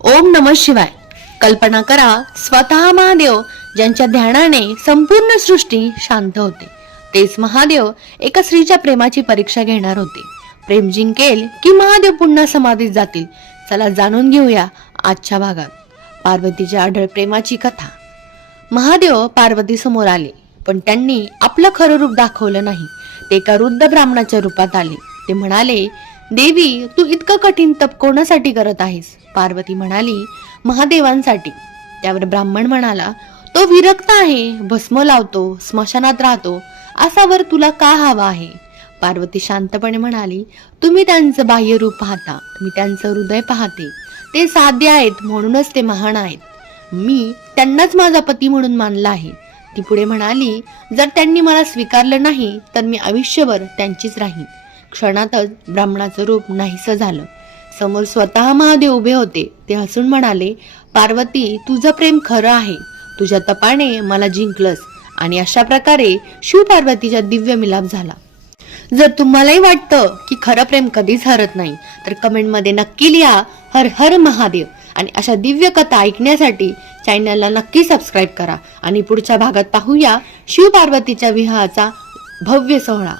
ओम नमः शिवाय. कल्पना करा, स्वतः महादेव ज्यांच्या ध्यानाने संपूर्ण सृष्टी शांत होते, तेच महादेव एका स्त्रीच्या प्रेमाची परीक्षा घेणार होते. प्रेम जिंकेल की महादेव पुन्हा समाधीत जातील? चला जाणून घेऊया आजच्या भागात. पार्वतीच्या अढळ प्रेमाची कथा. महादेव पार्वती समोर आले, पण त्यांनी आपलं खरं रूप दाखवलं नाही. ते एका वृद्ध ब्राह्मणाच्या रूपात आले. ते म्हणाले, देवी, तू इतकं कठीण तप कोणासाठी करत आहेस? पार्वती म्हणाली, महादेवांसाठी. त्यावर ब्राह्मण म्हणाला, तो विरक्त आहे, भस्म लावतो, स्मशानात राहतो, असा वर तुला का हवा आहे? पार्वती शांतपणे म्हणाली, तुम्ही त्यांचं बाह्य रूप पाहता, मी त्यांचं हृदय पाहते. ते साध्य आहेत म्हणूनच ते महान आहेत. मी त्यांनाच माझा पती म्हणून मानला आहे. ती पुढे म्हणाली, जर त्यांनी मला स्वीकारलं नाही तर मी आयुष्यभर त्यांचीच राहीन. क्षणातच ब्राह्मणाचं रूप नाहीसं झालं. समोर स्वतः महादेव उभे होते. ते हसून म्हणाले, पार्वती, तुझं प्रेम खरं आहे. तुझ्या तपाने मला जिंकलंस. आणि अशा प्रकारे शिव पार्वतीचा दिव्य मिलाप झाला. जर तुम्हालाही वाटतं की खरं प्रेम कधीच हरत नाही, तर कमेंटमध्ये नक्की लिहा हर हर महादेव. आणि अशा दिव्य कथा ऐकण्यासाठी चॅनलला नक्की सबस्क्राईब करा. आणि पुढच्या भागात पाहूया शिव पार्वतीच्या विवाहाचा भव्य सोहळा.